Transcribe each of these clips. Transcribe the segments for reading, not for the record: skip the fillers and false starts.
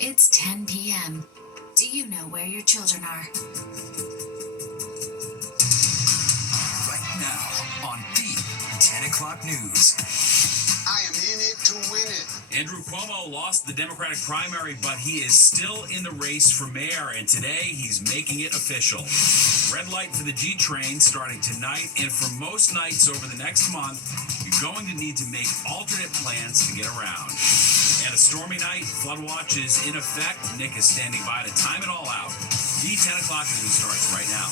It's 10 p.m. Do you know where your children are? Right now on the 10 o'clock news. I am in it to win it. Andrew Cuomo lost the Democratic primary, but he is still in the race for mayor, and today he's making it official. Red light for the G train starting tonight, and for most nights over the next month, you're going to need to make alternate plans to get around. And a stormy night, flood watch is in effect. Nick is standing by to time it all out. The 10 o'clock news starts right now.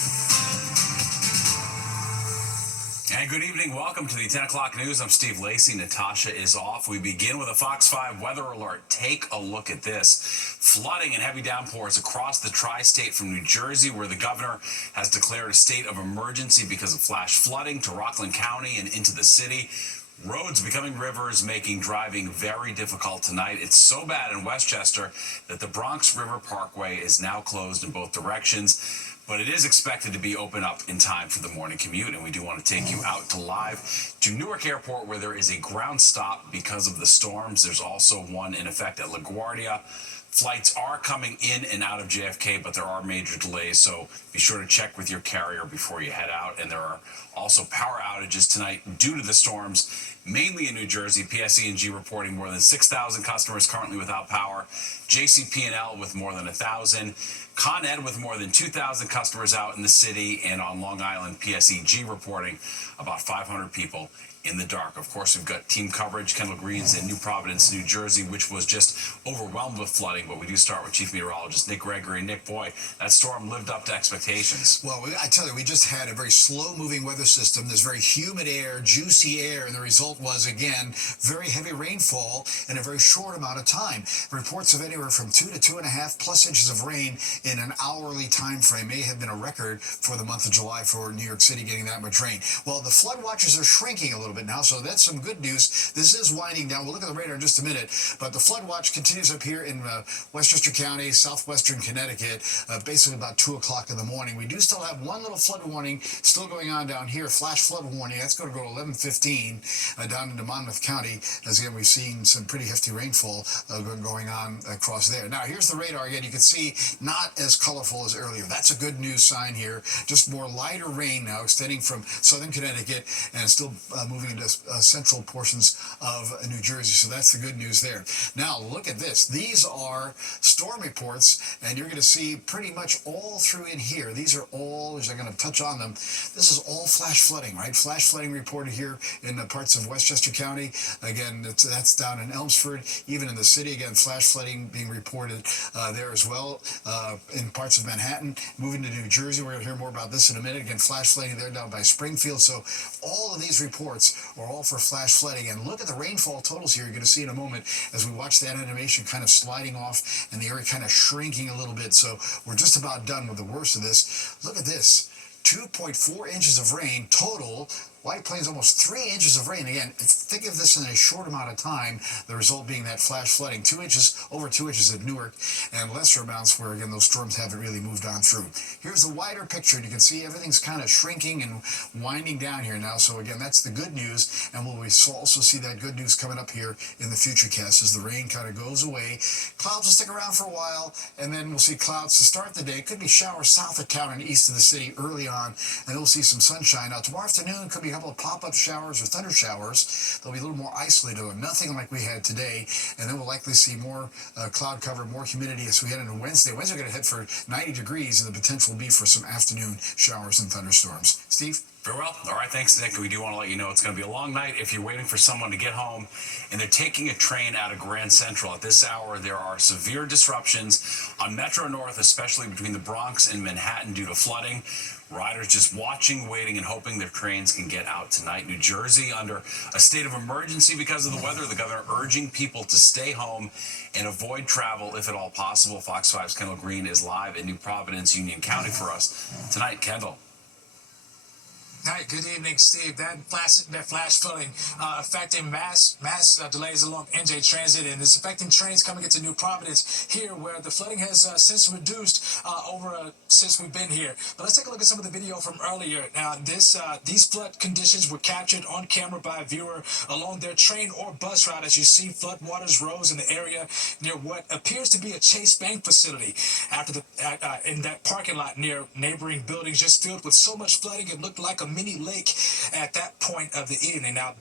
And good evening. Welcome to the 10 o'clock news. I'm Steve Lacey. Natasha is off. We begin with a Fox 5 weather alert. Take a look at this. Flooding and heavy downpours across the tri-state from New Jersey, where the governor has declared a state of emergency because of flash flooding, to Rockland County and into the city. Roads becoming rivers, making driving very difficult tonight. It's so bad in Westchester that the Bronx River Parkway is now closed in both directions, but it is expected to be open up in time for the morning commute, and we do want to take you out to live to Newark Airport, where there is a ground stop because of the storms. There's also one in effect at LaGuardia. Flights are coming in and out of JFK, but there are major delays, so be sure to check with your carrier before you head out. And there are also power outages tonight due to the storms, mainly in New Jersey. PSE&G reporting more than 6,000 customers currently without power. JCP&L with more than 1,000. Con Ed with more than 2,000 customers out in the city. And on Long Island, PSEG reporting about 500 people in the dark. Of course, we've got team coverage. Kendall Green's in New Providence, New Jersey, which was just overwhelmed with flooding. But we do start with Chief Meteorologist Nick Gregory. Nick, boy, that storm lived up to expectations. Well, I tell you, we just had a very slow-moving weather system. There's very humid air, juicy air, and the result was, again, very heavy rainfall in a very short amount of time. Reports of anywhere from 2 to 2.5 plus inches of rain in an hourly time frame may have been a record for the month of July for New York City, getting that much rain. Well, the flood watches are shrinking a little bit now, so that's some good news. This is winding down. We'll look at the radar in just a minute, but the flood watch continues up here in Westchester County, southwestern Connecticut, basically about 2 o'clock in the morning. We do still have one little flood warning still going on down here, flash flood warning. That's going to go to 11:15 down into Monmouth County. As again, we've seen some pretty hefty rainfall going on across there. Now, here's the radar again. You can see not as colorful as earlier. That's a good news sign here. Just more lighter rain now, extending from southern Connecticut and still moving into central portions of New Jersey. So that's the good news there. Now, look at this. These are storm reports, and you're going to see pretty much all through in here. These are all, as I'm going to touch on them, this is all flash flooding, right? Flash flooding reported here in the parts of Westchester County. Again, that's down in Elmsford. Even in the city, again, flash flooding being reported there as well. In parts of Manhattan. Moving to New Jersey, we're going to hear more about this in a minute. Again, flash flooding there down by Springfield. So all of these reports are all for flash flooding. And look at the rainfall totals here. You're going to see in a moment as we watch that animation kind of sliding off and the area kind of shrinking a little bit. So we're just about done with the worst of this. Look at this. 2.4 inches of rain total. White Plains, almost 3 inches of rain. Again, think of this in a short amount of time, the result being that flash flooding. 2 inches, over 2 inches at Newark, and lesser amounts where, again, those storms haven't really moved on through. Here's the wider picture, and you can see everything's kind of shrinking and winding down here now. So, again, that's the good news, and we'll also see that good news coming up here in the Futurecast as the rain kind of goes away. Clouds will stick around for a while, and then we'll see clouds to start the day. Could be showers south of town and east of the city early on, and then we'll see some sunshine. Now, tomorrow afternoon could be a couple of pop-up showers or thunder showers. They'll be a little more isolated, nothing like we had today. And then we'll likely see more cloud cover, more humidity as we head into Wednesday. Wednesday, we're going to head for 90 degrees, and the potential will be for some afternoon showers and thunderstorms. Steve? Very well. All right, thanks, Nick. We do want to let you know it's going to be a long night if you're waiting for someone to get home and they're taking a train out of Grand Central. At this hour, there are severe disruptions on Metro North, especially between the Bronx and Manhattan due to flooding. Riders just watching, waiting, and hoping their trains can get out tonight. New Jersey under a state of emergency because of the weather. The governor urging people to stay home and avoid travel if at all possible. Fox 5's Kendall Green is live in New Providence, Union County for us tonight. Kendall. Hi, good evening, Steve. That flash flooding affecting mass delays along NJ Transit, and it's affecting trains coming into New Providence here, where the flooding has since reduced since we've been here. But let's take a look at some of the video from earlier. Now, these flood conditions were captured on camera by a viewer along their train or bus route. As you see, flood waters rose in the area near what appears to be a Chase Bank facility. After in that parking lot near neighboring buildings, just filled with so much flooding, it looked like a mini lake at that point of the evening. Now,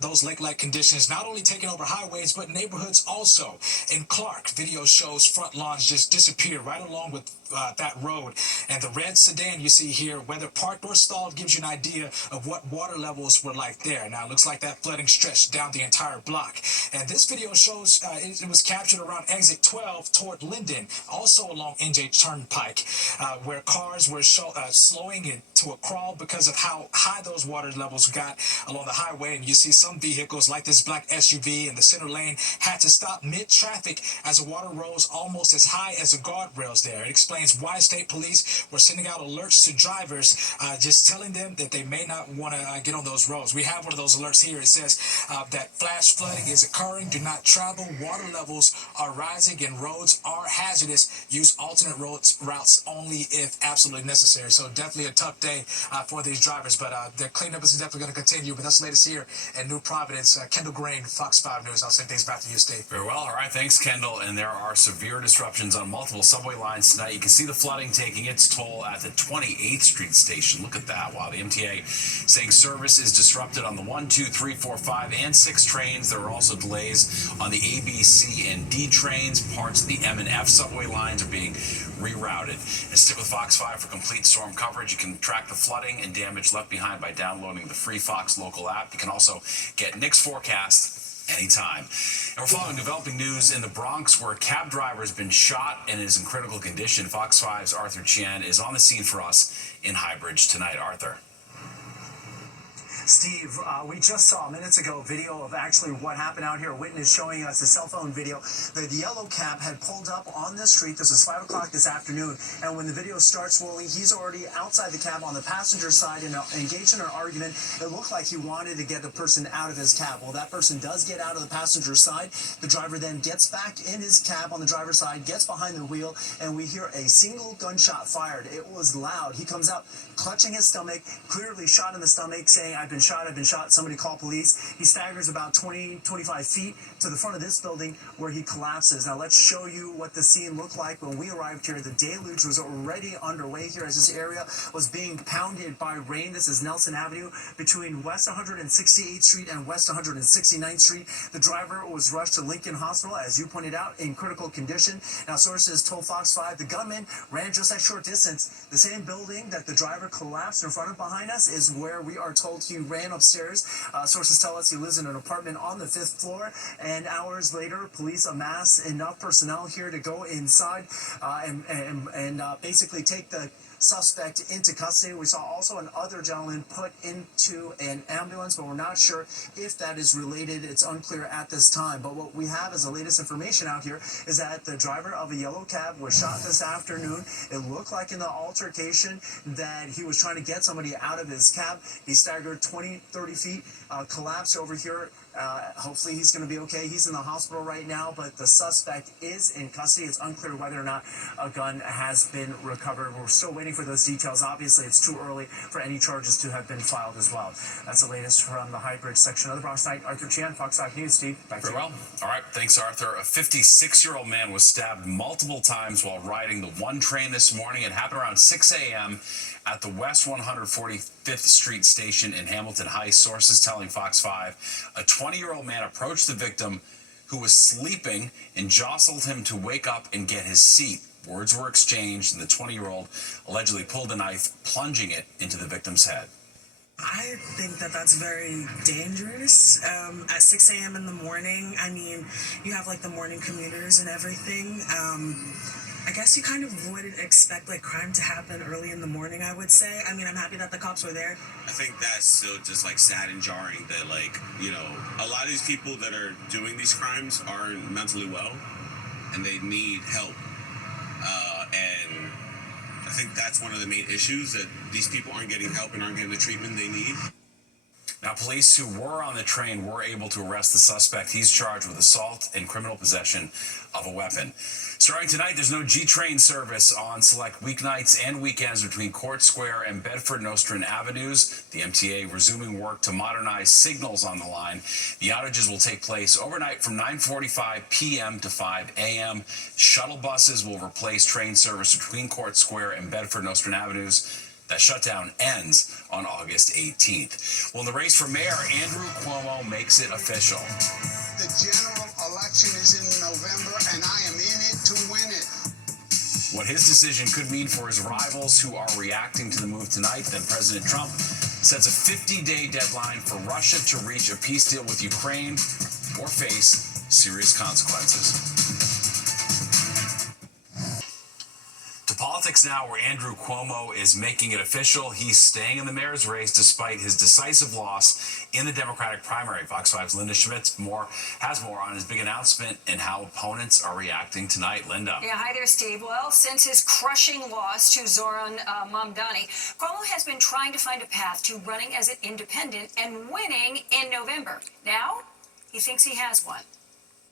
those lake-like conditions not only taking over highways but neighborhoods also. In Clark, video shows front lawns just disappear right along with that road. And the red sedan you see here, whether parked or stalled, gives you an idea of what water levels were like there. Now, it looks like that flooding stretched down the entire block. And this video shows it was captured around exit 12 toward Linden, also along NJ Turnpike, where cars were slowing into a crawl because of how high those water levels got along the highway. And you see some vehicles like this black SUV in the center lane had to stop mid-traffic as the water rose almost as high as the guardrails there. It explains why state police were sending out alerts to drivers, just telling them that they may not want to get on those roads. We have one of those alerts here. It says that flash flooding is occurring. Do not travel. Water levels are rising and roads are hazardous. Use alternate routes only if absolutely necessary. So definitely a tough day for these drivers, but the cleanup is definitely going to continue. But that's the latest here in New Providence. Kendall Green, Fox 5 News. I'll send things back to you, Steve. Very well. All right. Thanks, Kendall. And there are severe disruptions on multiple subway lines tonight. You can see the flooding taking its toll at the 28th Street station. Look at that. Wow. The MTA saying service is disrupted on the 1, 2, 3, 4, 5, and 6 trains. There are also delays on the A, B, C, and D trains. Parts of the M and F subway lines are being rerouted. And stick with Fox 5 for complete storm coverage. You can track the flooding and damage left behind by downloading the free Fox local app. You can also get Nick's forecast anytime. And we're following developing news in the Bronx, where a cab driver has been shot and is in critical condition. Fox 5's Arthur Chien is on the scene for us in Highbridge tonight. Arthur. Steve, we just saw minutes ago video of actually what happened out here. A witness showing us a cell phone video. The yellow cab had pulled up on the street. This was 5 o'clock this afternoon. And when the video starts rolling, he's already outside the cab on the passenger side and engaged in an argument. It looked like he wanted to get the person out of his cab. Well, that person does get out of the passenger side. The driver then gets back in his cab on the driver's side, gets behind the wheel, and we hear a single gunshot fired. It was loud. He comes out clutching his stomach, clearly shot in the stomach, saying, I've been shot, somebody call police. He staggers about 20, 25 feet to the front of this building where he collapses. Now let's show you what the scene looked like when we arrived here. The deluge was already underway here as this area was being pounded by rain. This is Nelson Avenue between West 168th Street and West 169th Street. The driver was rushed to Lincoln Hospital, as you pointed out, in critical condition. Now sources told Fox 5 the gunman ran just that short distance. The same building that the driver collapsed in front of behind us is where we are told he ran upstairs. Sources tell us he lives in an apartment on the 5th floor, and hours later police amass enough personnel here to go inside and basically take the suspect into custody. We saw also another gentleman put into an ambulance, but we're not sure if that is related. It's unclear at this time. But what we have as the latest information out here is that the driver of a yellow cab was shot this afternoon. It looked like in the altercation that he was trying to get somebody out of his cab. He staggered 20, 30 feet, collapsed over here. Hopefully he's going to be okay. He's in the hospital right now, but the suspect is in custody. It's unclear whether or not a gun has been recovered. We're still waiting for those details. Obviously, it's too early for any charges to have been filed as well. That's the latest from the Highbridge section of the Bronx tonight. Arthur Chien, Fox 5 News. Steve, back to you. Very well. All right. Thanks, Arthur. A 56-year-old man was stabbed multiple times while riding the 1 train this morning. It happened around 6 a.m. at the West 145th Street station in Hamilton Heights. Sources telling Fox 5 a 20-year-old man approached the victim, who was sleeping, and jostled him to wake up and get his seat. Words were exchanged, and the 20-year-old allegedly pulled a knife, plunging it into the victim's head. I think that that's very dangerous. At 6 a.m. in the morning, I mean, you have like the morning commuters and everything. I guess you kind of would expect like crime to happen early in the morning, I would say. I mean, I'm happy that the cops were there. I think that's still just like sad and jarring that, like, you know, a lot of these people that are doing these crimes aren't mentally well and they need help. And I think that's one of the main issues, that these people aren't getting help and aren't getting the treatment they need. Now, police who were on the train were able to arrest the suspect. He's charged with assault and criminal possession of a weapon. Starting tonight, there's no G-Train service on select weeknights and weekends between Court Square and Bedford-Nostrand Avenues. The MTA resuming work to modernize signals on the line. The outages will take place overnight from 9:45 p.m. to 5 a.m. Shuttle buses will replace train service between Court Square and Bedford-Nostrand Avenues. That shutdown ends on August 18th. Well, in the race for mayor, Andrew Cuomo makes it official. The general election is in November, and I am in it to win it. What his decision could mean for his rivals who are reacting to the move tonight, then President Trump sets a 50-day deadline for Russia to reach a peace deal with Ukraine or face serious consequences. Politics now, where Andrew Cuomo is making it official. He's staying in the mayor's race despite his decisive loss in the Democratic primary. Fox 5's Linda Schmitz has more on his big announcement and how opponents are reacting tonight. Linda. Yeah, hi there, Steve. Well, since his crushing loss to Zoran Mamdani, Cuomo has been trying to find a path to running as an independent and winning in November. Now, he thinks he has one.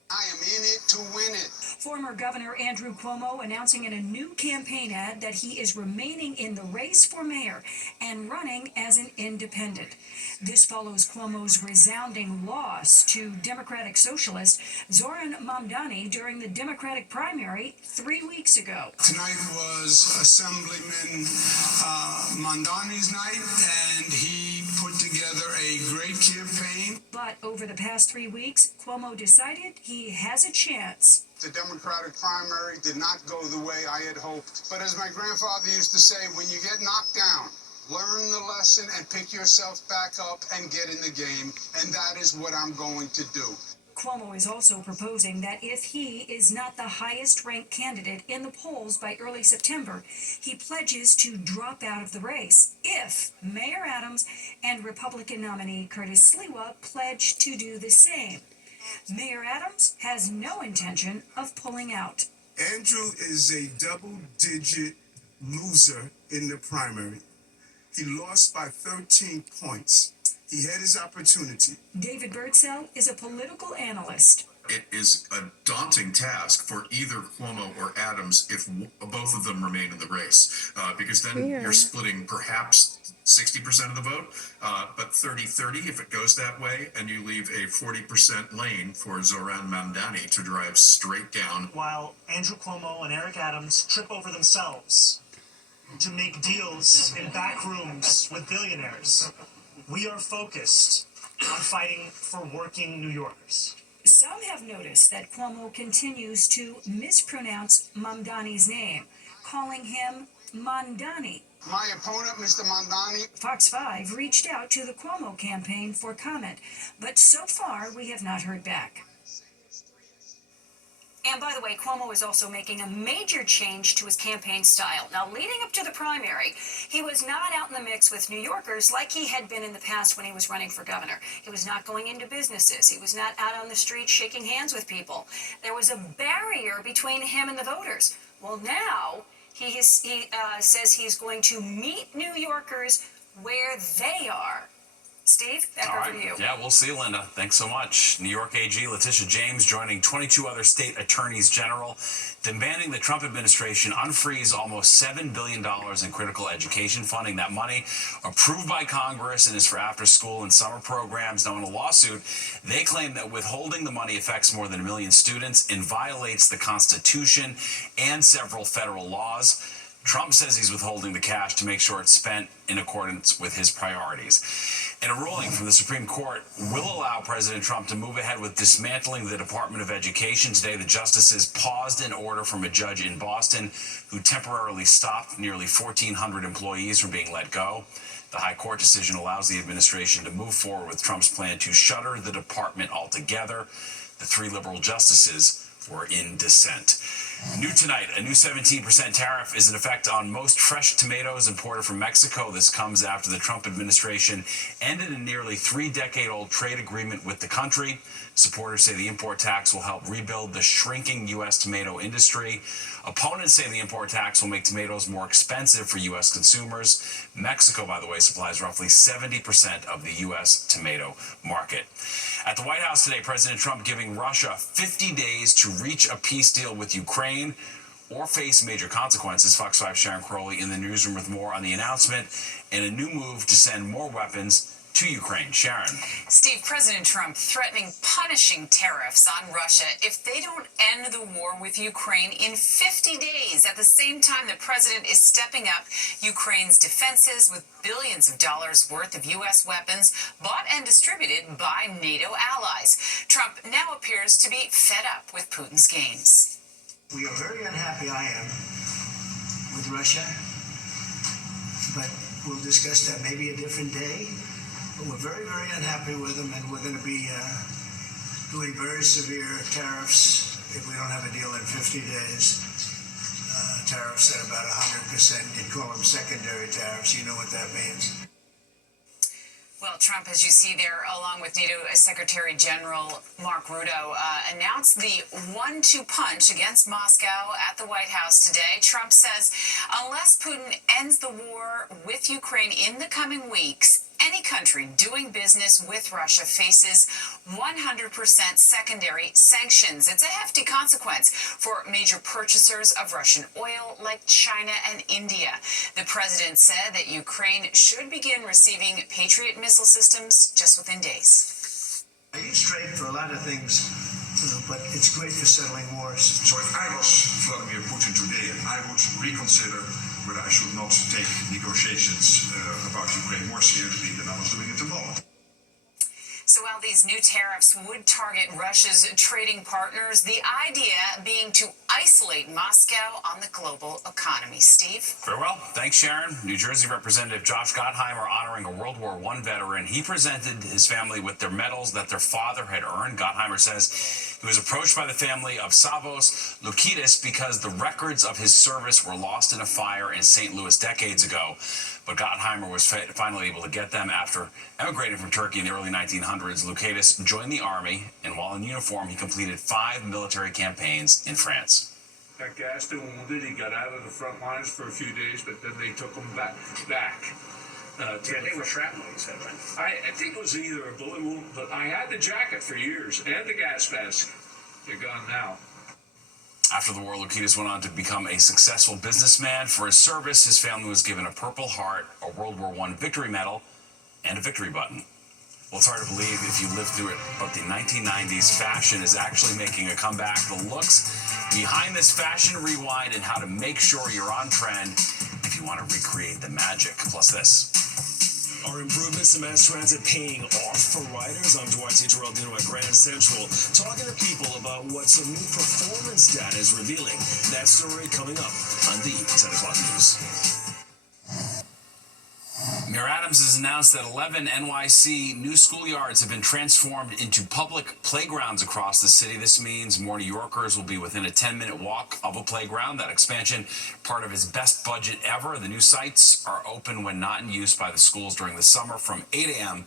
I am in it to win it. Former Governor Andrew Cuomo announcing in a new campaign ad that he is remaining in the race for mayor and running as an independent. This follows Cuomo's resounding loss to Democratic Socialist Zoran Mamdani during the Democratic primary 3 weeks ago. Tonight was Assemblyman Mamdani's night, and he put together a great campaign. But over the past 3 weeks, Cuomo decided he has a chance. The Democratic primary did not go the way I had hoped. But as my grandfather used to say, when you get knocked down, learn the lesson and pick yourself back up and get in the game. And that is what I'm going to do. Cuomo is also proposing that if he is not the highest-ranked candidate in the polls by early September, he pledges to drop out of the race if Mayor Adams and Republican nominee Curtis Sliwa pledge to do the same. Mayor Adams has no intention of pulling out. Andrew is a double-digit loser in the primary. He lost by 13 points. He had his opportunity. David Birdsell is a political analyst. It is a daunting task for either Cuomo or Adams if both of them remain in the race, because then you're splitting perhaps 60% of the vote, but 30-30 if it goes that way, and you leave a 40% lane for Zoran Mamdani to drive straight down. While Andrew Cuomo and Eric Adams trip over themselves to make deals in back rooms with billionaires, we are focused on fighting for working New Yorkers. Some have noticed that Cuomo continues to mispronounce Mamdani's name, calling him Mandani. My opponent, Mr. Mamdani. Fox 5 reached out to the Cuomo campaign for comment, but so far we have not heard back. And by the way, Cuomo is also making a major change to his campaign style. Now, leading up to the primary, he was not out in the mix with New Yorkers like he had been in the past when he was running for governor. He was not going into businesses. He was not out on the street shaking hands with people. There was a barrier between him and the voters. Well, now he says he's going to meet New Yorkers where they are. Steve, back over to you. Yeah, we'll see, Linda. Thanks so much. New York AG Letitia James joining 22 other state attorneys general, demanding the Trump administration unfreeze almost $7 billion in critical education funding. That money approved by Congress and is for after-school and summer programs. Now, in a lawsuit, they claim that withholding the money affects more than 1 million students and violates the Constitution and several federal laws. Trump says he's withholding the cash to make sure it's spent in accordance with his priorities. And a ruling from the Supreme Court will allow President Trump to move ahead with dismantling the Department of Education. Today, the justices paused an order from a judge in Boston who temporarily stopped nearly 1,400 employees from being let go. The High Court decision allows the administration to move forward with Trump's plan to shutter the department altogether. The 3 liberal justices were in dissent. New tonight, a new 17% tariff is in effect on most fresh tomatoes imported from Mexico. This comes after the Trump administration ended a nearly 3-decade-old trade agreement with the country. Supporters say the import tax will help rebuild the shrinking U.S. tomato industry. Opponents say the import tax will make tomatoes more expensive for U.S. consumers. Mexico, by the way, supplies roughly 70% of the U.S. tomato market. At the White House today, President Trump giving Russia 50 days to reach a peace deal with Ukraine or face major consequences. Fox 5 Sharon Crowley in the newsroom with more on the announcement and a new move to send more weapons to Ukraine. Sharon. Steve, President Trump threatening punishing tariffs on Russia if they don't end the war with Ukraine in 50 days. At the same time, the president is stepping up Ukraine's defenses with billions of dollars worth of U.S. weapons bought and distributed by NATO allies. Trump now appears to be fed up with Putin's games. We are very unhappy, I am, with Russia, but we'll discuss that maybe a different day. But we're very, very unhappy with them, and we're going to be doing very severe tariffs if we don't have a deal in 50 days. Tariffs at about 100%. You'd call them secondary tariffs. You know what that means. Well, Trump, as you see there, along with NATO Secretary General Mark Rutte, announced the 1-2 punch against Moscow at the White House today. Trump says unless Putin ends the war with Ukraine in the coming weeks, any country doing business with Russia faces 100% secondary sanctions. It's a hefty consequence for major purchasers of Russian oil like China and India. The president said that Ukraine should begin receiving Patriot missile systems just within days. I use trade for a lot of things, but it's great for settling wars. So if I was Vladimir Putin today, I would reconsider whether I should not take negotiations about Ukraine more seriously than I was doing at the moment. So while these new tariffs would target Russia's trading partners, the idea being to isolate Moscow on the global economy. Steve? Very well. Thanks, Sharon. New Jersey Representative Josh Gottheimer honoring a World War I veteran. He presented his family with their medals that their father had earned. Gottheimer says he was approached by the family of Savos Loukidis because the records of his service were lost in a fire in St. Louis decades ago. But Gottheimer was finally able to get them after emigrating from Turkey in the early 1900s. Loukidis joined the army, and while in uniform, he completed 5 military campaigns in France. Got gassed and wounded. He got out of the front lines for a few days, but then they took him back. They were shrapnel, he said, right? I think it was either a bullet wound, but I had the jacket for years and the gas mask. They're gone now. After the war, Loukidis went on to become a successful businessman. For his service, his family was given a Purple Heart, a World War I Victory Medal, and a Victory Button. Well, it's hard to believe if you lived through it, but the 1990s fashion is actually making a comeback. The looks behind this fashion rewind and how to make sure you're on trend if you want to recreate the magic. Plus this. Are improvements to mass transit paying off for riders? I'm Duarte Geraldino at Grand Central, talking to people about what some new performance data is revealing. That story coming up on the 10 o'clock news. Mayor Adams has announced that 11 NYC new schoolyards have been transformed into public playgrounds across the city. This means more New Yorkers will be within a 10-minute walk of a playground. That expansion, part of his best budget ever. The new sites are open when not in use by the schools during the summer from 8 a.m.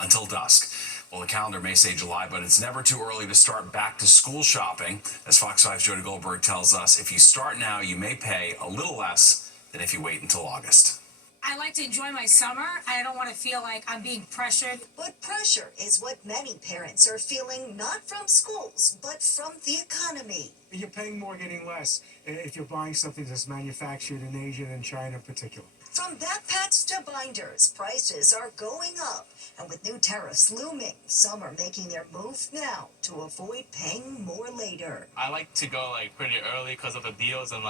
until dusk. Well, the calendar may say July, but it's never too early to start back to school shopping. As Fox 5's Jody Goldberg tells us, if you start now, you may pay a little less than if you wait until August. I like to enjoy my summer. I don't want to feel like I'm being pressured. But pressure is what many parents are feeling, not from schools, but from the economy. You're paying more, getting less if you're buying something that's manufactured in Asia and China in particular. From backpacks to binders, prices are going up. And with new tariffs looming, some are making their move now to avoid paying more later. I like to go pretty early because of the deals and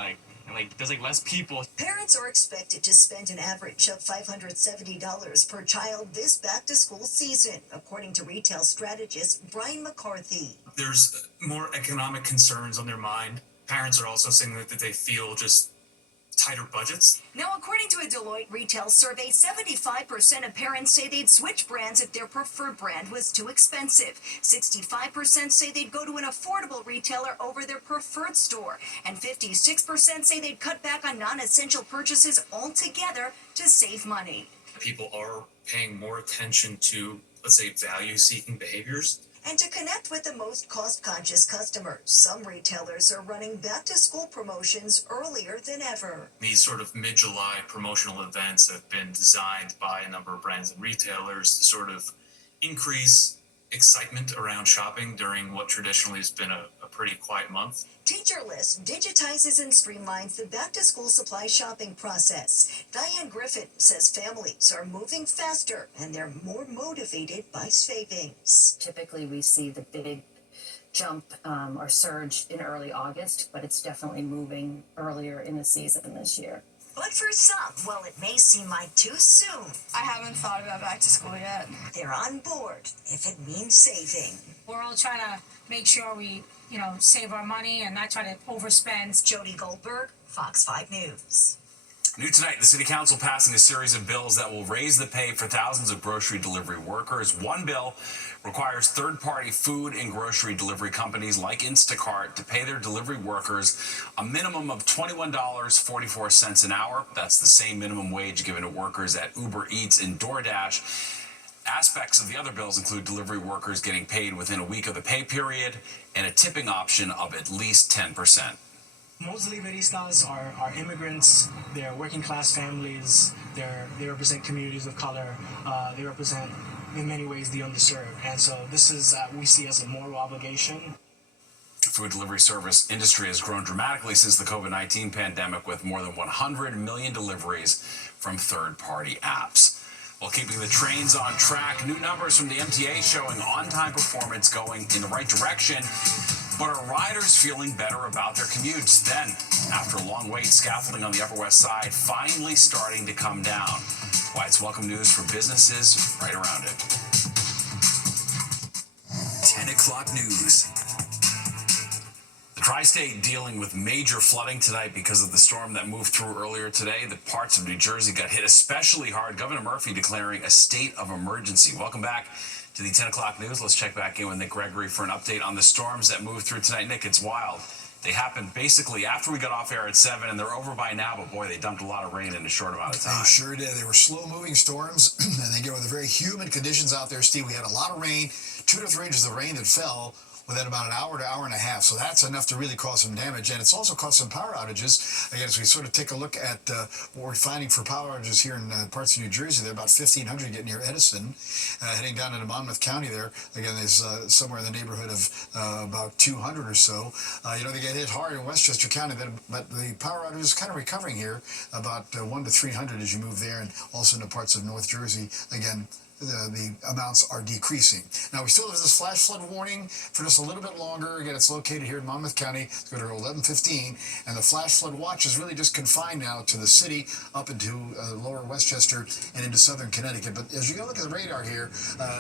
there's less people. Parents are expected to spend an average of $570 per child this back-to-school season, according to retail strategist Brian McCarthy. There's more economic concerns on their mind. Parents are also saying that they feel just tighter budgets. Now, according to a Deloitte retail survey, 75% of parents say they'd switch brands if their preferred brand was too expensive. 65% say they'd go to an affordable retailer over their preferred store. And 56% say they'd cut back on non-essential purchases altogether to save money. People are paying more attention to, let's say, value-seeking behaviors. And to connect with the most cost-conscious customers, some retailers are running back-to-school promotions earlier than ever. These sort of mid-July promotional events have been designed by a number of brands and retailers to sort of increase excitement around shopping during what traditionally has been a pretty quiet month. Teacherless digitizes and streamlines the back-to-school supply shopping process. Diane Griffin says families are moving faster and they're more motivated by savings. Typically, we see the big jump or surge in early August, but it's definitely moving earlier in the season this year. But for some, well, it may seem like too soon. I haven't thought about back to school yet. They're on board if it means saving. We're all trying to make sure we, save our money and not try to overspend. Jody Goldberg, Fox 5 News. New tonight, the City Council passing a series of bills that will raise the pay for thousands of grocery delivery workers. One bill requires third-party food and grocery delivery companies like Instacart to pay their delivery workers a minimum of $21.44 an hour. That's the same minimum wage given to workers at Uber Eats and DoorDash. Aspects of the other bills include delivery workers getting paid within a week of the pay period and a tipping option of at least 10%. Most deliveristas are immigrants, they're working class families, they represent communities of color, they represent in many ways the underserved. And so this is we see as a moral obligation. The food delivery service industry has grown dramatically since the COVID-19 pandemic, with more than 100 million deliveries from third-party apps. While keeping the trains on track, new numbers from the MTA showing on-time performance going in the right direction. But are riders feeling better about their commutes? Then, after a long wait, scaffolding on the Upper West Side finally starting to come down. Why it's welcome news for businesses right around it. 10 o'clock news. The Tri-State dealing with major flooding tonight because of the storm that moved through earlier today. The parts of New Jersey got hit especially hard. Governor Murphy declaring a state of emergency. Welcome back to the 10 o'clock news. Let's check back in with Nick Gregory for an update on the storms that moved through tonight. Nick, it's wild. They happened basically after we got off air at 7, and they're over by now, but boy, they dumped a lot of rain in a short amount of time. They sure did. They were slow-moving storms, and they get with the very humid conditions out there, Steve. We had a lot of rain, 2 to 3 inches of rain that fell within about an hour to hour and a half. So that's enough to really cause some damage. And it's also caused some power outages. Again, as we sort of take a look at what we're finding for power outages here in parts of New Jersey, they're about 1,500 getting near Edison, heading down into Monmouth County there. Again, there's somewhere in the neighborhood of about 200 or so. They get hit hard in Westchester County, but the power outage is kind of recovering here, about 1 to 300 as you move there, and also into parts of North Jersey. Again, the amounts are decreasing. Now, we still have this flash flood warning for just a little bit longer. Again, it's located here in Monmouth County. It's going to 11:15, and the flash flood watch is really just confined now to the city up into lower Westchester and into southern Connecticut. But as you go look at the radar here,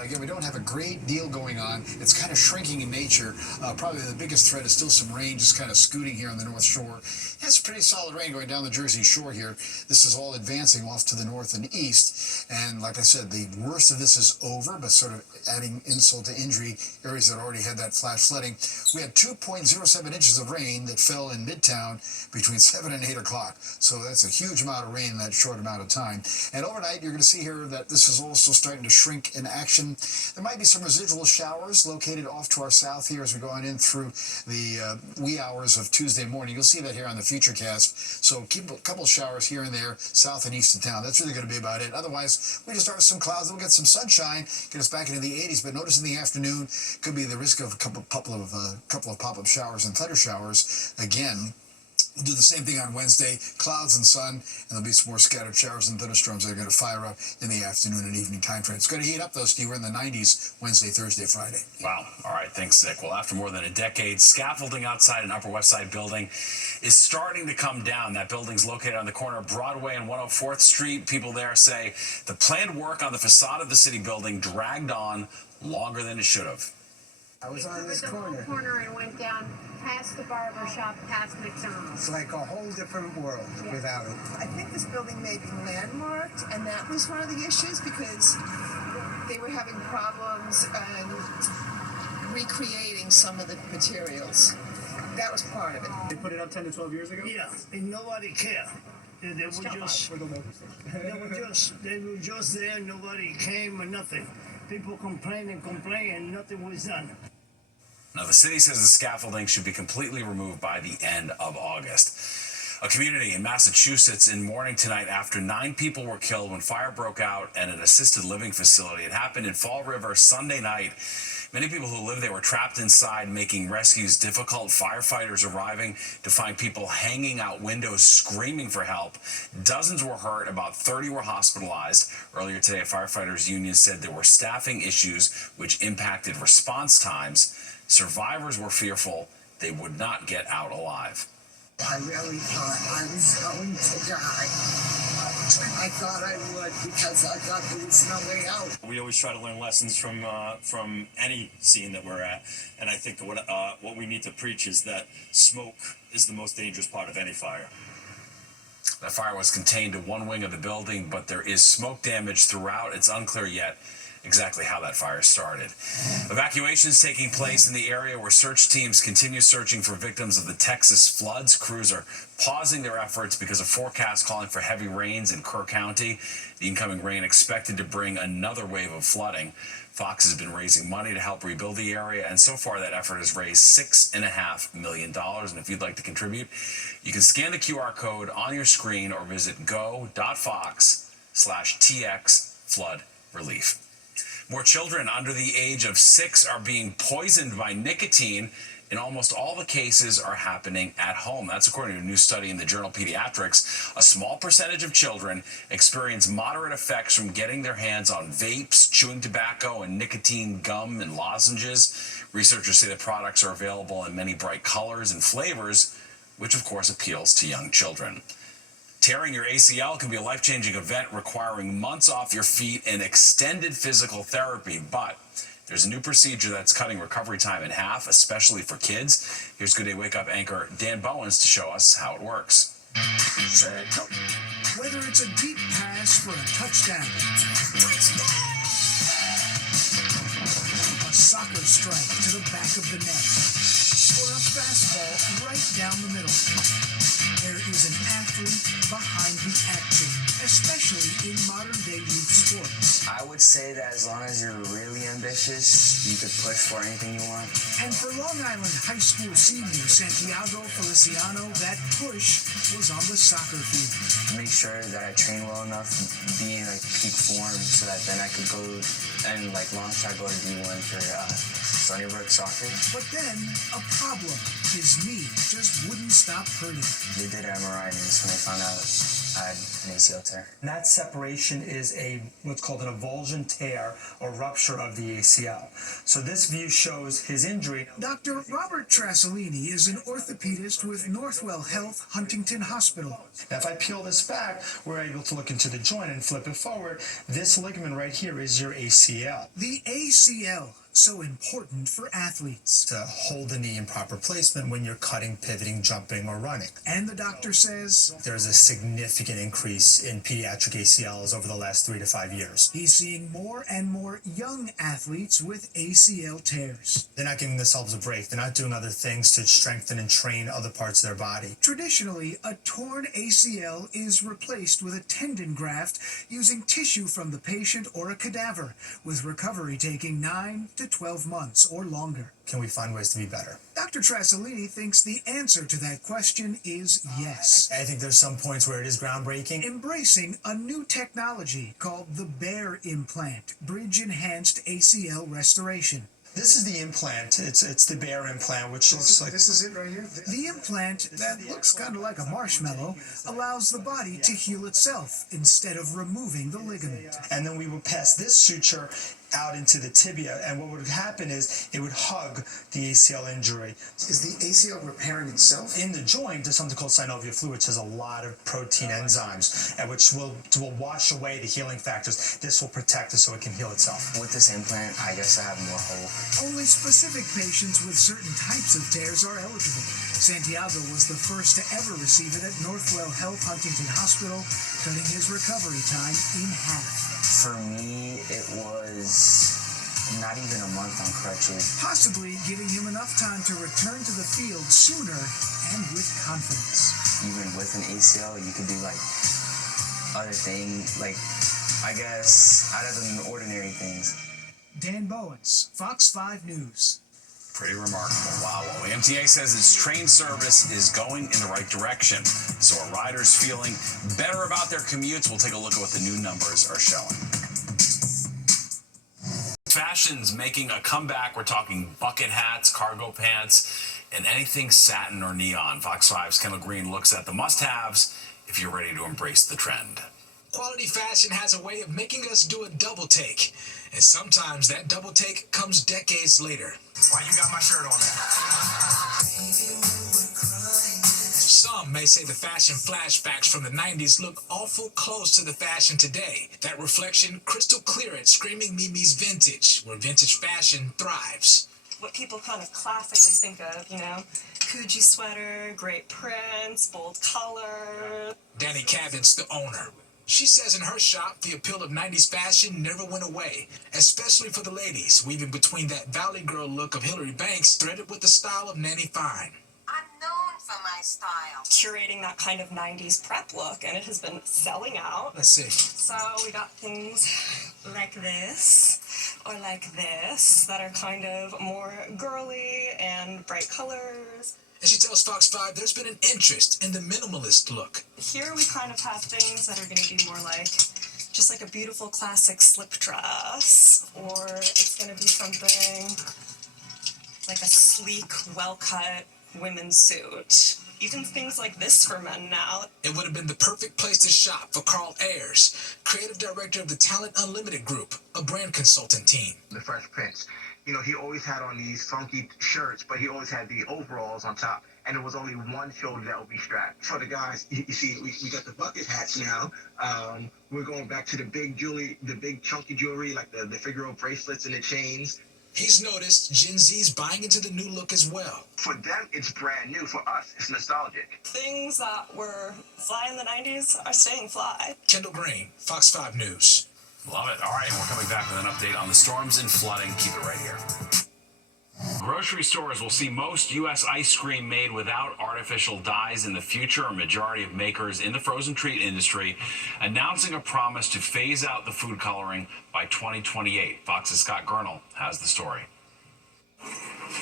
again, we don't have a great deal going on. It's kind of shrinking in nature. Probably the biggest threat is still some rain just kind of scooting here on the North Shore. It's pretty solid rain going down the Jersey Shore here. This is all advancing off to the north and east. And like I said, the worst of this is over, but sort of adding insult to injury, areas that already had that flash flooding. We had 2.07 inches of rain that fell in Midtown between 7 and 8 o'clock. So that's a huge amount of rain in that short amount of time. And overnight, you're going to see here that this is also starting to shrink in action. There might be some residual showers located off to our south here as we go on in through the wee hours of Tuesday morning. You'll see that here on the Futurecast. So keep a couple of showers here and there, south and east of town. That's really going to be about it. Otherwise, we just start with some clouds. We'll get some sunshine, get us back into the 80s. But notice in the afternoon, could be the risk of a couple of pop-up showers and thunder showers again. We'll do the same thing on Wednesday, clouds and sun, and there'll be some more scattered showers and thunderstorms that are going to fire up in the afternoon and evening time frame. It's going to heat up, though, Steve. We're in the 90s Wednesday, Thursday, Friday. Wow. All right. Thanks, Nick. Well, after more than a decade, scaffolding outside an Upper West Side building is starting to come down. That building's located on the corner of Broadway and 104th Street. People there say the planned work on the facade of the city building dragged on longer than it should have. I was on this corner. And went down past the barber shop, past McDonald's. It's like a whole different world without it. I think this building may be landmarked, and that was one of the issues because they were having problems and recreating some of the materials. That was part of it. They put it up 10 to 12 years ago? Yeah, and nobody cared. They were just there, nobody came or nothing. People complained and complained and nothing was done. Now, the city says the scaffolding should be completely removed by the end of August. A community in Massachusetts in mourning tonight after 9 people were killed when fire broke out at an assisted living facility. It happened in Fall River Sunday night. Many people who lived there were trapped inside, making rescues difficult. Firefighters arriving to find people hanging out windows, screaming for help. Dozens were hurt. About 30 were hospitalized. Earlier today, a firefighters union said there were staffing issues which impacted response times. Survivors were fearful they would not get out alive. I really thought I was going to die. I thought I would because I thought there was no way out. We always try to learn lessons from any scene that we're at, and I think what we need to preach is that smoke is the most dangerous part of any fire. The fire was contained to one wing of the building, but there is smoke damage throughout. It's unclear yet exactly how that fire started. Evacuations taking place in the area where search teams continue searching for victims of the Texas floods. Crews are pausing their efforts because of forecasts calling for heavy rains in Kerr County. The incoming rain expected to bring another wave of flooding. Fox has been raising money to help rebuild the area, and so far that effort has raised $6.5 million. And if you'd like to contribute, you can scan the QR code on your screen or visit go.fox/TX flood relief. More children under the age of 6 are being poisoned by nicotine, and almost all the cases are happening at home. That's according to a new study in the journal Pediatrics. A small percentage of children experience moderate effects from getting their hands on vapes, chewing tobacco, and nicotine gum and lozenges. Researchers say the products are available in many bright colors and flavors, which of course appeals to young children. Tearing your ACL can be a life-changing event requiring months off your feet and extended physical therapy, but there's a new procedure that's cutting recovery time in half, especially for kids. Here's Good Day Wake Up anchor Dan Bowens to show us how it works. Whether it's a deep pass for a touchdown, a soccer strike to the back of the net, or a fastball right down the middle, there is an athlete behind the action, especially in modern-day youth sports. I would say that as long as you're really ambitious, you could push for anything you want. And for Long Island High School senior Santiago Feliciano, that push was on the soccer field. Make sure that I train well enough, be in peak form, so that then I could go and long shot go to D1 for Sunnybrook soccer. But then a problem. His knee just wouldn't stop hurting. They did an MRI on this when they found out I had an ACL tear. And that separation is what's called an avulsion tear or rupture of the ACL. So this view shows his injury. Dr. Robert Trasolini is an orthopedist with Northwell Health Huntington Hospital. Now, if I peel this back, we're able to look into the joint and flip it forward. This ligament right here is your ACL. The ACL, so important for athletes. To hold the knee in proper placement when you're cutting, pivoting, jumping, or running. And the doctor says there's a significant increase in pediatric ACLs over the last 3 to 5 years. He's seeing more and more young athletes with ACL tears. They're not giving themselves a break. They're not doing other things to strengthen and train other parts of their body. Traditionally, a torn ACL is replaced with a tendon graft using tissue from the patient or a cadaver, with recovery taking 9 to 12 months or longer. Can we find ways to be better? Dr. Trasolini thinks the answer to that question is yes. I think there's some points where it is groundbreaking. Embracing a new technology called the Bear Implant, Bridge-Enhanced ACL Restoration. This is the implant. It's the Bear implant, which looks like... This is it right here? The implant, that looks kind of like a marshmallow, allows the body to heal itself instead of removing the ligament. And then we will pass this suture out into the tibia, and what would happen is it would hug the ACL injury. Is the ACL repairing itself? In the joint, there's something called synovial fluid, which has a lot of protein enzymes, and which will wash away the healing factors. This will protect it so it can heal itself. With this implant, I guess I have more hope. Only specific patients with certain types of tears are eligible. Santiago was the first to ever receive it at Northwell Health Huntington Hospital, cutting his recovery time in half. For me, it was not even a month on crutches. Possibly giving him enough time to return to the field sooner and with confidence. Even with an ACL, you could do like other things, like I guess out of the ordinary things. Dan Bowens, Fox 5 News. Pretty remarkable. Wow. Well, MTA says its train service is going in the right direction. So are riders feeling better about their commutes? We'll take a look at what the new numbers are showing. Fashion's making a comeback. We're talking bucket hats, cargo pants, and anything satin or neon. Fox 5's Kendall Green looks at the must-haves if you're ready to embrace the trend. Quality fashion has a way of making us do a double take. And sometimes that double take comes decades later. Why you got my shirt on there? Some may say the fashion flashbacks from the 90s look awful close to the fashion today. That reflection crystal clear at Screaming Mimi's Vintage, where vintage fashion thrives. What people kind of classically think of, you know, Coogi sweater, great prints, bold color. Danny Cabot's the owner. She says in her shop, the appeal of 90s fashion never went away, especially for the ladies, weaving between that Valley Girl look of Hillary Banks threaded with the style of Nanny Fine. I'm known for my style. Curating that kind of 90s prep look, and it has been selling out. Let's see. So we got things like this, or like this, that are kind of more girly and bright colors. And she tells Fox 5 there's been an interest in the minimalist look. Here we kind of have things that are going to be more like just like a beautiful classic slip dress, or it's going to be something like a sleek, well-cut women's suit. Even things like this for men now. It would have been the perfect place to shop for Carl Ayers, creative director of the Talent Unlimited Group, a brand consultant team. The Fresh Prince. You know, he always had on these funky shirts, but he always had the overalls on top, and there was only one shoulder that would be strapped. For the guys, you see, we got the bucket hats now. We're going back to the big jewelry, the big chunky jewelry, like the Figaro bracelets and the chains. He's noticed Gen Z's buying into the new look as well. For them, it's brand new. For us, it's nostalgic. Things that were fly in the 90s are staying fly. Kendall Green, Fox 5 News. Love it. All right, we're coming back with an update on the storms and flooding. Keep it right here. Grocery stores will see most U.S. ice cream made without artificial dyes in the future. A majority of makers in the frozen treat industry announcing a promise to phase out the food coloring by 2028. Fox's Scott Gernal has the story.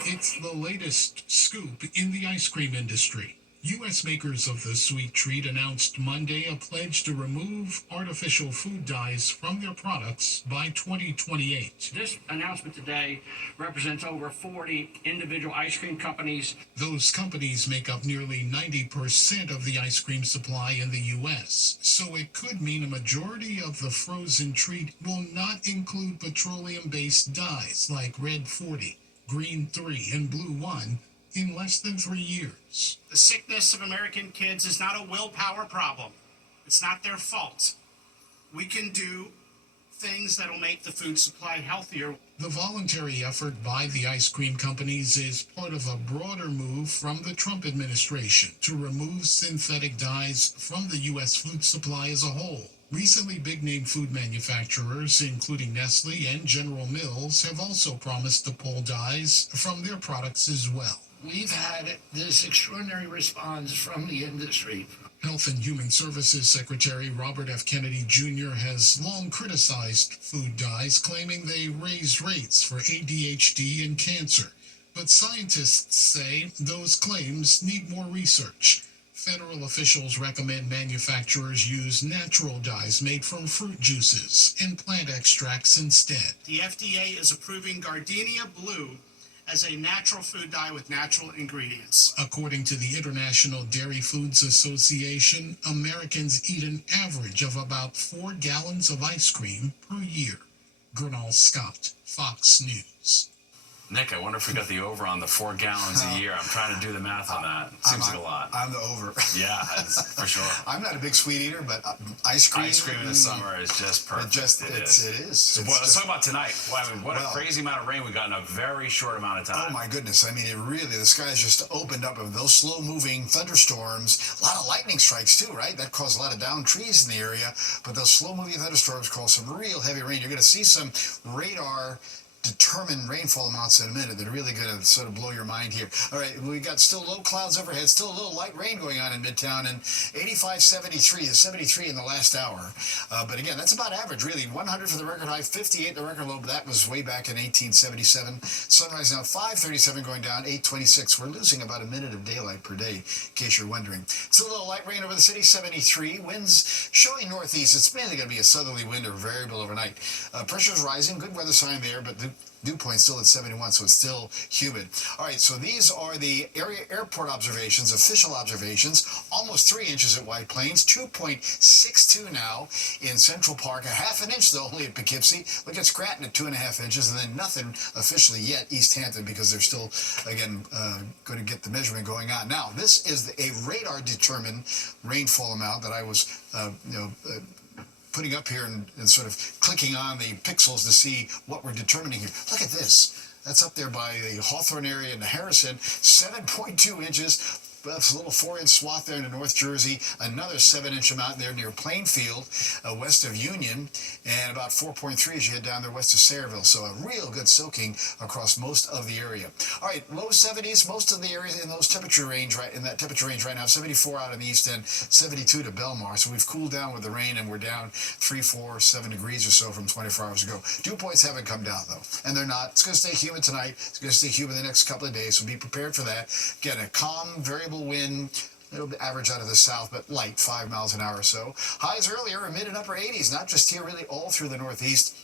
It's the latest scoop in the ice cream industry. U.S. makers of the sweet treat announced Monday a pledge to remove artificial food dyes from their products by 2028. This announcement today represents over 40 individual ice cream companies. Those companies make up nearly 90% of the ice cream supply in the U.S., so it could mean a majority of the frozen treat will not include petroleum-based dyes like Red 40, Green 3, and Blue 1 in less than 3 years. The sickness of American kids is not a willpower problem. It's not their fault. We can do things that'll make the food supply healthier. The voluntary effort by the ice cream companies is part of a broader move from the Trump administration to remove synthetic dyes from the U.S. food supply as a whole. Recently, big-name food manufacturers, including Nestle and General Mills, have also promised to pull dyes from their products as well. We've had this extraordinary response from the industry. Health and Human Services Secretary Robert F. Kennedy Jr. has long criticized food dyes, claiming they raise rates for ADHD and cancer. But scientists say those claims need more research. Federal officials recommend manufacturers use natural dyes made from fruit juices and plant extracts instead. The FDA is approving Gardenia Blue as a natural food dye with natural ingredients. According to the International Dairy Foods Association, Americans eat an average of about 4 gallons of ice cream per year. Gernal Scott, Fox News. Nick, I wonder if we got the over on the 4 gallons a year. I'm trying to do the math on that. Seems like a lot. I'm the over. Yeah, for sure. I'm not a big sweet eater, but ice cream. Ice cream in the summer is just perfect. It is. So, boy, let's talk about tonight. Well, I mean, what a crazy amount of rain we got in a very short amount of time. Oh my goodness! I mean, the skies just opened up of those slow-moving thunderstorms. A lot of lightning strikes too, right? That caused a lot of downed trees in the area. But those slow-moving thunderstorms caused some real heavy rain. You're going to see some radar determined rainfall amounts in a minute that are really going to sort of blow your mind here. All right, we got still low clouds overhead, still a little light rain going on in Midtown, and 85-73, the 73 in the last hour. But again, that's about average, really. 100 for the record high, 58 the record low, but that was way back in 1877. Sunrise now 5:37 going down, 8:26. We're losing about a minute of daylight per day, in case you're wondering. Still a little light rain over the city, 73. Winds showing northeast. It's mainly going to be a southerly wind or variable overnight. Pressure's rising, good weather sign there, but the dew point still at 71, so it's still humid. All right, so these are the area airport observations, official observations. Almost 3 inches at White Plains, 2.62 now in Central Park. A half an inch, though, only at Poughkeepsie. Look at Scranton at 2.5 inches, and then nothing officially yet East Hampton because they're still, again, going to get the measurement going on. Now, this is a radar-determined rainfall amount that I was, putting up here and sort of clicking on the pixels to see what we're determining here. Look at this. That's up there by the Hawthorne area in Harrison, 7.2 inches. That's a little 4-inch swath there in North Jersey, another 7-inch amount there near Plainfield, west of Union, and about 4.3 as you head down there west of Sayreville. So a real good soaking across most of the area. All right, low 70s, most of the area in those temperature range, right now, 74 out in the east end, 72 to Belmar. So we've cooled down with the rain, and we're down 3, 4, 7 degrees or so from 24 hours ago. Dew points haven't come down, though, and they're not. It's going to stay humid tonight. It's going to stay humid the next couple of days, so be prepared for that. Again, a calm, variable wind. It'll be average out of the south, but light, 5 miles an hour or so. Highs earlier, mid and upper 80s, not just here, really all through the Northeast.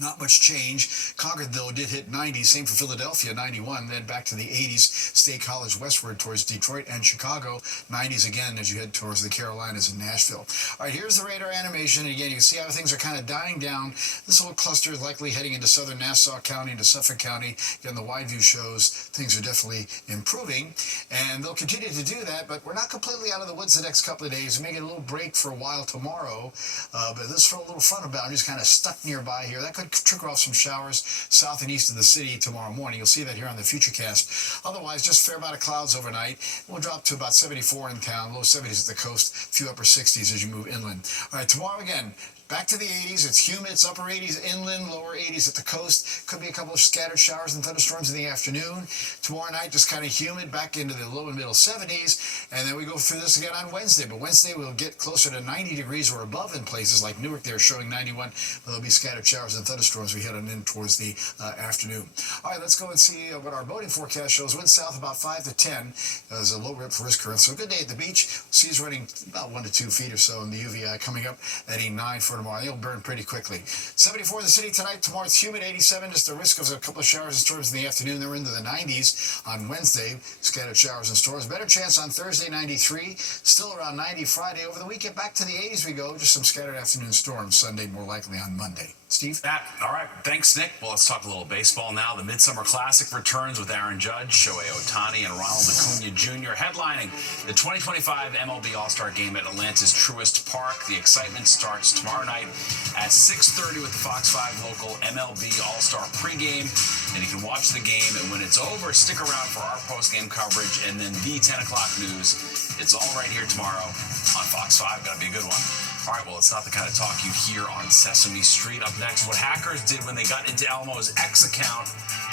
Not much change. Concord, though, did hit 90. Same for Philadelphia, 91. Then back to the 80s. State College westward towards Detroit and Chicago. 90s again as you head towards the Carolinas and Nashville. All right, here's the radar animation. Again, you can see how things are kind of dying down. This little cluster is likely heading into southern Nassau County, into Suffolk County. Again, the wide view shows things are definitely improving. And they'll continue to do that, but we're not completely out of the woods the next couple of days. We may get a little break for a while tomorrow. But this for a little front of boundaries kind of stuck nearby here. That could trickle off some showers south and east of the city tomorrow morning. You'll see that here on the Futurecast. Otherwise, just a fair amount of clouds overnight. We'll drop to about 74 in town, low 70s at the coast, a few upper 60s as you move inland. All right, tomorrow again, back to the 80s. It's humid. It's upper 80s inland, lower 80s at the coast. Could be a couple of scattered showers and thunderstorms in the afternoon. Tomorrow night, just kind of humid, back into the low and middle 70s. And then we go through this again on Wednesday. But Wednesday, we'll get closer to 90 degrees or above in places like Newark. They're showing 91. But there'll be scattered showers and thunderstorms we head on in towards the afternoon. All right, let's go and see what our boating forecast shows. Wind south about 5 to 10. There's a low rip for risk current. So a good day at the beach. Seas running about 1 to 2 feet or so in the UVI. Coming up at a 9 for tomorrow. They'll burn pretty quickly. 74 in the city tonight. Tomorrow it's humid, 87. Just a risk of a couple of showers and storms in the afternoon. They're into the 90s on Wednesday. Scattered showers and storms. Better chance on Thursday, 93. Still around 90 Friday. Over the weekend, back to the 80s we go. Just some scattered afternoon storms. Sunday, more likely on Monday. Steve? All right. Thanks, Nick. Well, let's talk a little baseball now. The Midsummer Classic returns with Aaron Judge, Shohei Ohtani, and Ronald Acuna Jr. headlining the 2025 MLB All-Star Game at Atlanta's Truist Park. The excitement starts tomorrow night at 6:30 with the Fox 5 local MLB All-Star pregame. And you can watch the game, and when it's over, stick around for our post-game coverage and then the 10 o'clock news. It's all right here tomorrow on Fox 5. Gotta be a good one. All right, well, it's not the kind of talk you hear on Sesame Street. Up next, what hackers did when they got into Elmo's X account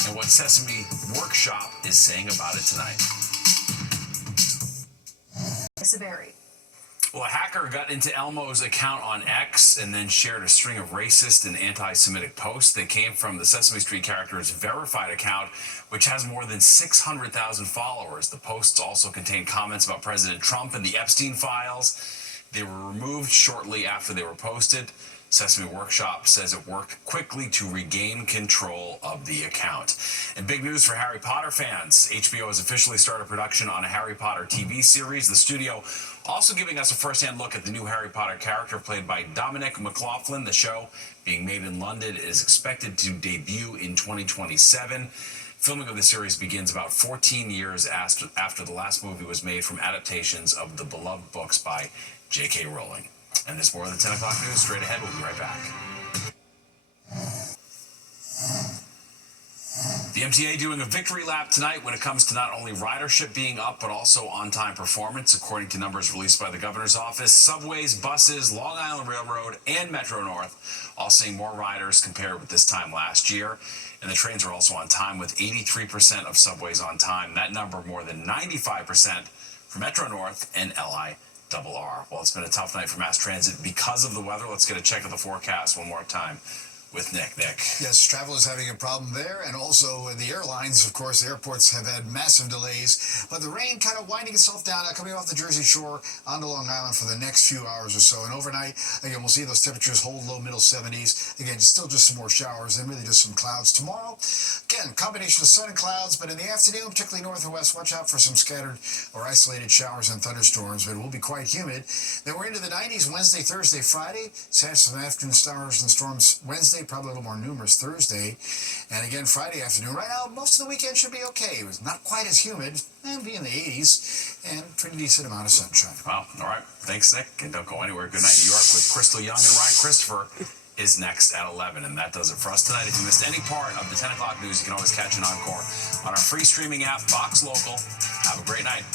and what Sesame Workshop is saying about it tonight. Severi. Well, a hacker got into Elmo's account on X and then shared a string of racist and anti-Semitic posts. They came from the Sesame Street character's verified account, which has more than 600,000 followers. The posts also contain comments about President Trump and the Epstein files. They were removed shortly after they were posted. Sesame Workshop says it worked quickly to regain control of the account. And big news for Harry Potter fans. HBO has officially started production on a Harry Potter TV series. The studio Also giving us a first-hand look at the new Harry Potter character played by Dominic McLaughlin. The show, being made in London, is expected to debut in 2027. Filming of the series begins about 14 years after the last movie was made from adaptations of the beloved books by J.K. Rowling. And there's more of the 10 o'clock news straight ahead. We'll be right back. The MTA doing a victory lap tonight when it comes to not only ridership being up, but also on-time performance, according to numbers released by the governor's office. Subways, buses, Long Island Railroad, and Metro North all seeing more riders compared with this time last year. And the trains are also on time, with 83% of subways on time. That number more than 95% for Metro North and LIRR. Well, it's been a tough night for mass transit because of the weather. Let's get a check of the forecast one more time with Nick. Yes, travel is having a problem there, and also the airlines, of course, the airports have had massive delays, but the rain kind of winding itself down, coming off the Jersey Shore onto Long Island for the next few hours or so. And overnight, again, we'll see those temperatures hold low, middle 70s. Again, still just some more showers and really just some clouds tomorrow. Again, combination of sun and clouds, but in the afternoon, particularly north and west, watch out for some scattered or isolated showers and thunderstorms, but it will be quite humid. Then we're into the 90s Wednesday, Thursday, Friday. Some afternoon showers and storms Wednesday, probably a little more numerous Thursday, and again Friday afternoon. Right now, most of the weekend should be okay. It was not quite as humid, and be in the 80s, and pretty decent amount of sunshine. Wow. All right. Thanks, Nick. And don't go anywhere. Good night, New York, with Crystal Young and Ryan Christopher is next at 11. And that does it for us tonight. If you missed any part of the 10 o'clock news, you can always catch an encore on our free streaming app, Fox Local. Have a great night.